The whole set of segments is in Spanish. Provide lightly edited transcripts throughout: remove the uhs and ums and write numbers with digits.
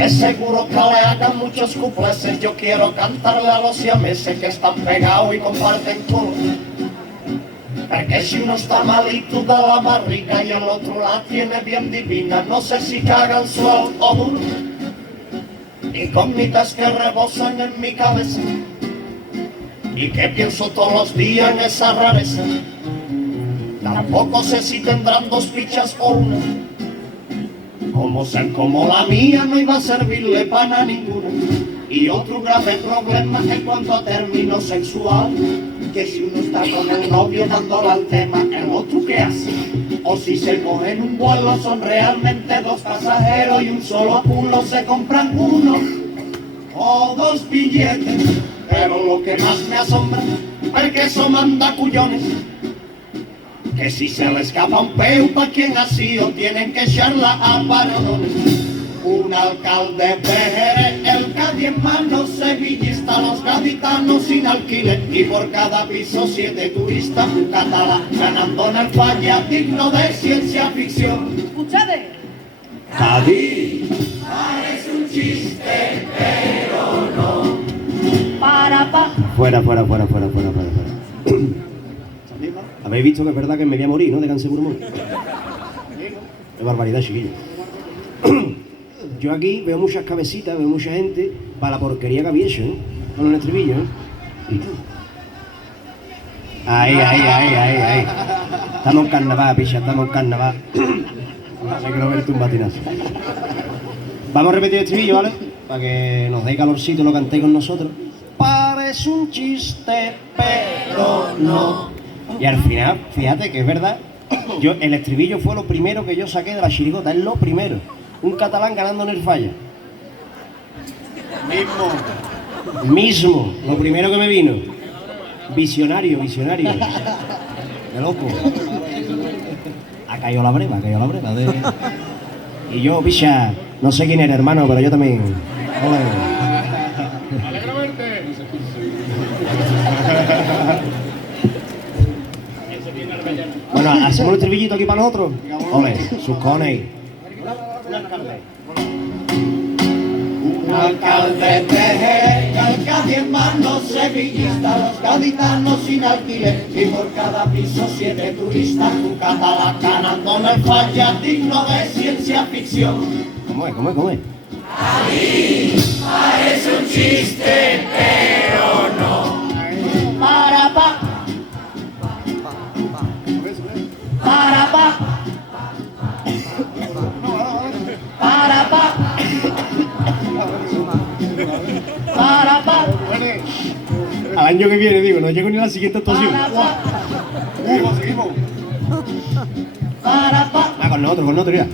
que seguro que le hagan muchos cupleses. Yo quiero cantarle a los siameses que están pegados y comparten todo. Porque si uno está malito da la barriga y el otro la tiene bien divina, no sé si cagan su autobús. Incógnitas que rebosan en mi cabeza y que pienso todos los días en esa rareza. Tampoco sé si tendrán dos pichas o una. Como ser como la mía no iba a servirle para ninguna. Y otro grave problema en cuanto a término sexual, que si uno está con el novio dándole al tema, el otro ¿qué hace? O si se cogen un vuelo son realmente dos pasajeros y un solo culo se compran uno o dos billetes. Pero lo que más me asombra es que eso manda cullones, que si se le escapa un peo pa' quien ha sido tienen que echarla a parones. Un alcalde de Jerez, el cadiemano sevillista, los gaditanos sin alquiler y por cada piso 7 turistas, un catalán ganando en el falla digno de ciencia ficción. Escuchade. Cádiz parece un chiste, pero no. Fuera. Habéis visto que es verdad que me voy a morir, ¿no? De cáncer pulmón. Qué barbaridad, chiquillo. Yo aquí veo muchas cabecitas, veo mucha gente para la porquería que había hecho, ¿eh? Con el estribillo, ¿eh? Ahí. Estamos en carnaval, picha, estamos en carnaval. Hay que no verte un batinazo. Vamos a repetir el estribillo, ¿vale? Para que nos dé calorcito, lo cantéis con nosotros. Parece un chiste, pero no. Y al final, fíjate que es verdad, el estribillo fue lo primero que yo saqué de la chirigota, es lo primero. Un catalán ganando en el falla. Mismo, lo primero que me vino. Visionario. De loco. Ha caído la breva. Y yo, picha, no sé quién era, hermano, pero yo también. ¡Alegra verte! Bueno, hacemos un estribillito aquí para nosotros. Ole, sus cones. Un alcalde de Jerez, el cadiemano sevillista, los gaditanos sin alquiler y por cada piso 7 turistas, un catalán ganando en el falla digno de ciencia ficción. ¿Cómo es? Cádiz parece un chiste, pero no. Al año que viene, digo, no llego ni a la siguiente actuación. Seguimos. Con nosotros, mira.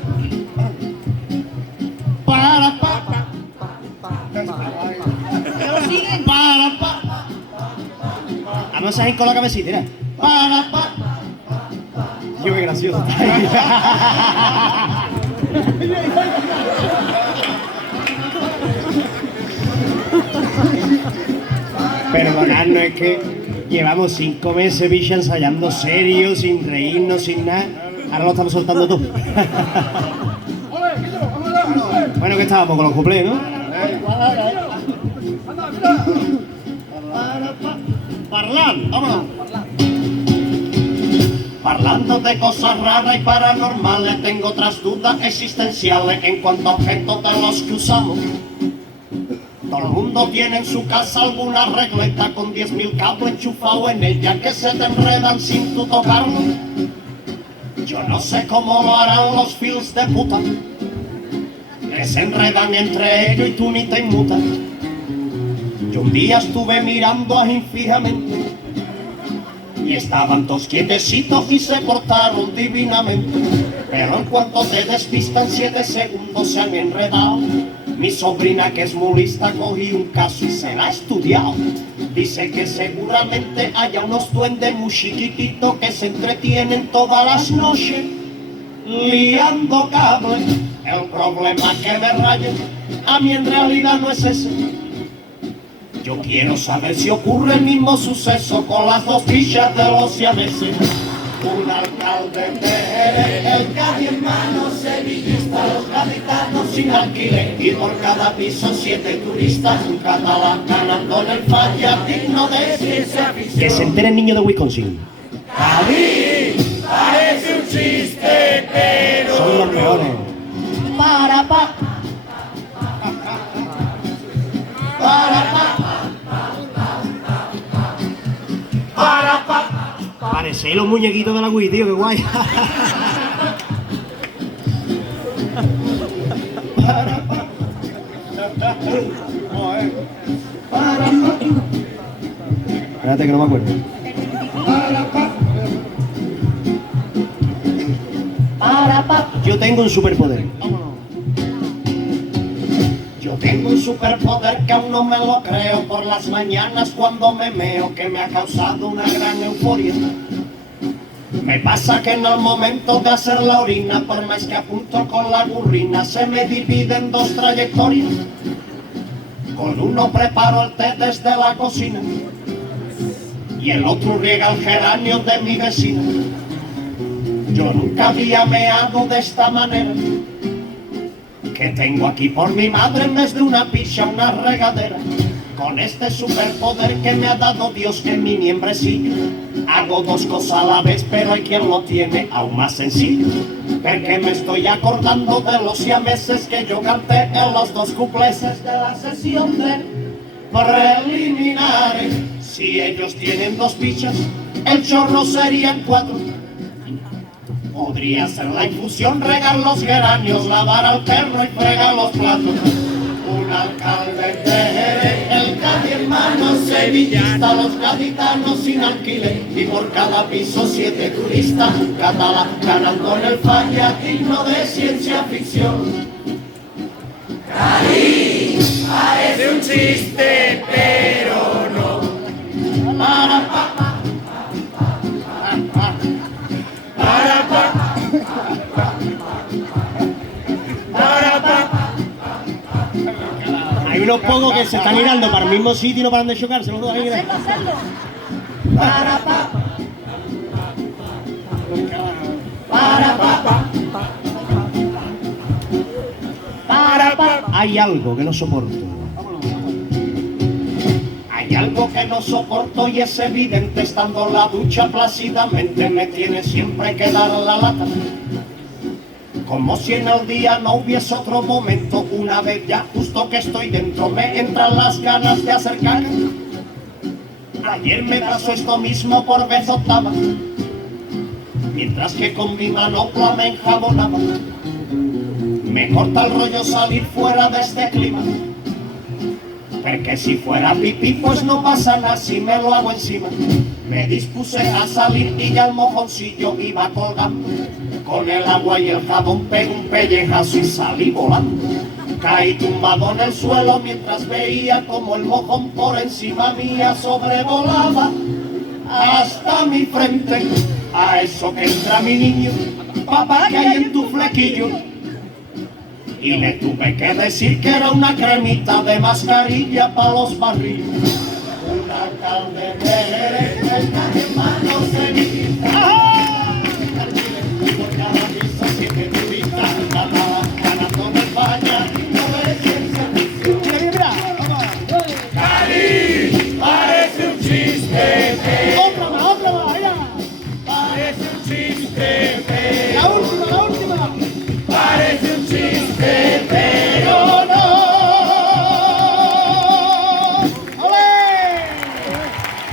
Vamos a ir con la cabecita, mira. Yo qué gracioso. Perdonadnos, es que llevamos 5 meses, bicha, ensayando serio, sin reírnos, sin nada. Ahora lo estamos soltando todo. Bueno, que estábamos con los cuplés, ¿no? Vámonos. Parlando de cosas raras y paranormales, tengo otras dudas existenciales en cuanto a objetos de los que usamos. Todo el mundo tiene en su casa alguna regleta con 10.000 cables enchufados en ella que se te enredan sin tú tocarlo. Yo no sé cómo lo harán los fils de puta, que se enredan entre ellos y tú ni te inmutas. Yo un día estuve mirando a fijamente y estaban todos quietecitos y se portaron divinamente. Pero en cuanto te despistan 7 segundos se han enredado. Mi sobrina, que es muy lista, cogí un caso y se la ha estudiado. Dice que seguramente haya unos duendes muy chiquititos que se entretienen todas las noches liando cables. El problema que me rayen a mí en realidad no es ese. Yo quiero saber si ocurre el mismo suceso con las dos fichas de los siameses. Un alcalde de Jerez, el cadiemano sevillista, los gaditanos sin alquiler y por cada piso 7 turistas, un catalán ganando en el falla digno de ciencia ficción. Que se entere el niño de Wisconsin. A mí parece un chiste, pero Son los peores. para pa, para pa, para pa. Parecéis los muñequitos de la Wii, tío, qué guay. Espérate que no me acuerdo. Yo tengo un superpoder. Yo tengo un superpoder que aún no me lo creo por las mañanas cuando me meo, que me ha causado una gran euforia. Me pasa que en el momento de hacer la orina, por más que apunto con la burrina, se me divide en 2 trayectorias. Con uno preparo el té desde la cocina y el otro riega el geranio de mi vecina. Yo nunca había meado de esta manera, que tengo aquí por mi madre en vez de una picha, una regadera. Con este superpoder que me ha dado Dios en mi miembrecillo, hago 2 cosas a la vez, pero hay quien lo tiene aún más sencillo. Porque me estoy acordando de los siameses que yo canté en los 2 cupleses de la sesión de preliminares. Si ellos tienen 2 pichas, el chorro serían 4. Podría ser la infusión, regar los geranios, lavar al perro y fregar los platos. Un alcalde de Jerez, el Cádiz hermano sevillista, los gaditanos sin alquiler y por cada piso 7 turistas, un catalán ganando en el falla digno de ciencia ficción. Cari, parece un chiste, pero no. Para pa, para pa, para pa. Hay unos pocos que se están girando para el mismo sitio y no paran de chocarse los dos ahí. Para pa, para pa, para pa. Hay algo que no soporto. Hay algo que no soporto y es evidente, estando en la ducha plácidamente me tiene siempre que dar la lata. Como si en el día no hubiese otro momento, una vez ya justo que estoy dentro me entran las ganas de hacer caca. Ayer me pasó esto mismo por vez octava, mientras que con mi manopla me enjabonaba. Me corta el rollo salir fuera de este clima, porque si fuera pipí pues no pasa nada si me lo hago encima. Me dispuse a salir y ya el mojoncillo iba colgando. Con el agua y el jabón pegué un pellejazo y salí volando. Caí tumbado en el suelo mientras veía como el mojón por encima mía sobrevolaba hasta mi frente. A eso que entra mi niño, papá, ¿qué hay en tu flequillo? Y le tuve que decir que era una cremita de mascarilla para los barrios. Un alcalde de Jerez, el hermano sevillista.